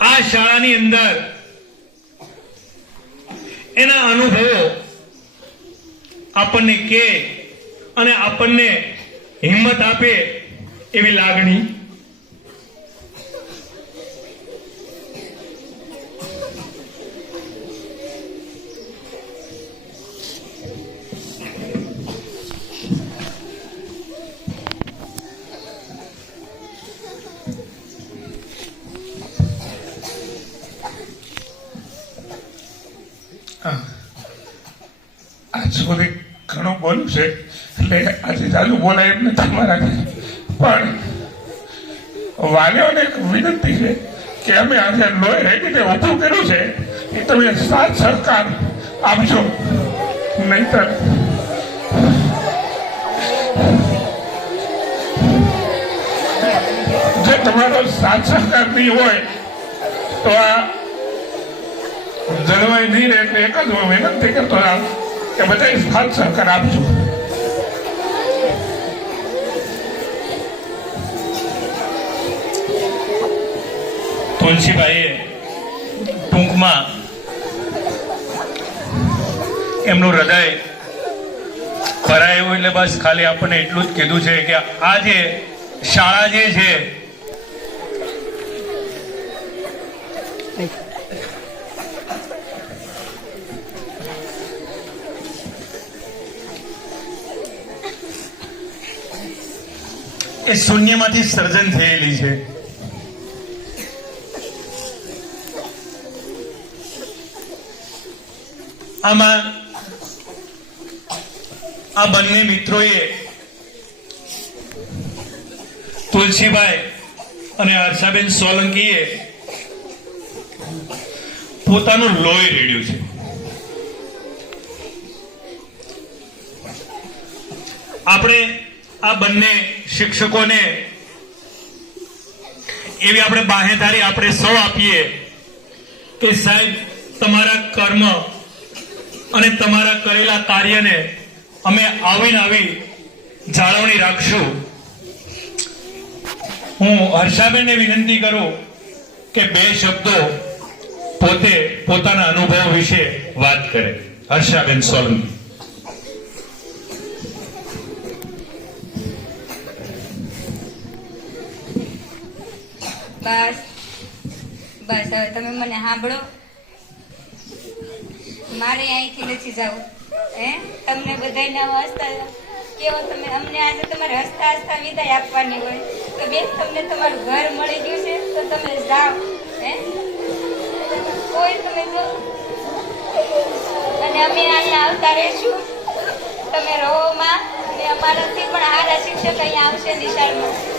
આ શાળાની અંદર એના અનુભવો આપણને કે અને આપણને હિંમત આપે એવી લાગણી આજ સુધી ઘણું બોલ્યું છે, એટલે આજે ચાલુ બોલાય એમ નથી મારાથી. પણ વાલીઓને એક વિનંતી છે કે અમે આજે લોહી રેડીને ઊભું કર્યું છે, એ તમે સાથ સહકાર આપજો. નહીતર જે તમારો સાથ સહકાર નહીં હોય, તો આ જળવાઈ નહીં રહે એટલે એક જ હું વિનંતી કરતો કે બધા સાથ સહકાર આપજો. તુલસીભાઈએ ટૂંકમાં એમનું હૃદય ભરાયું એટલે બસ ખાલી આપણને એટલું જ કીધું છે કે આ જે શાળા જે છે એ શૂન્યમાંથી સર્જન થયેલી છે. આમાં આ બંને મિત્રોએ તુલસીભાઈ અને હર્ષાબેન સોલંકીએ પોતાનું લોહી રેડ્યું છે. આપણે આ બંને શિક્ષકોને એવી આપણે બાહેધારી આપણે સૌ આપીએ કે સાહેબ, તમારા કર્મ અને તમારા કરેલા કાર્યને અમે આવીને આવી જાળવણી રાખશું. હું હર્ષાબેનને વિનંતી કરું કે બે શબ્દો પોતે પોતાના અનુભવ વિશે વાત કરે. હર્ષાબેન સોલંકી. બસ. બસ, હવે તમે મને સાંભળો. મારે અહીંથી નથી જવું. હે? તમને બધાને હસતા કેવો તમે? અમને આજે તમારે હસતા હસતા વિદાય આપવાની હોય. તો બેન, તમને તમારું ઘર મળી ગયું છે, તો તમે જાઓ. હે? કોઈ તમે જો. અને અમે અહીંયા આવતા રહેશું તમે રહો માં. અને અમારાથી પણ સારા શિક્ષક અહીંયા આવશે નિશાળમાં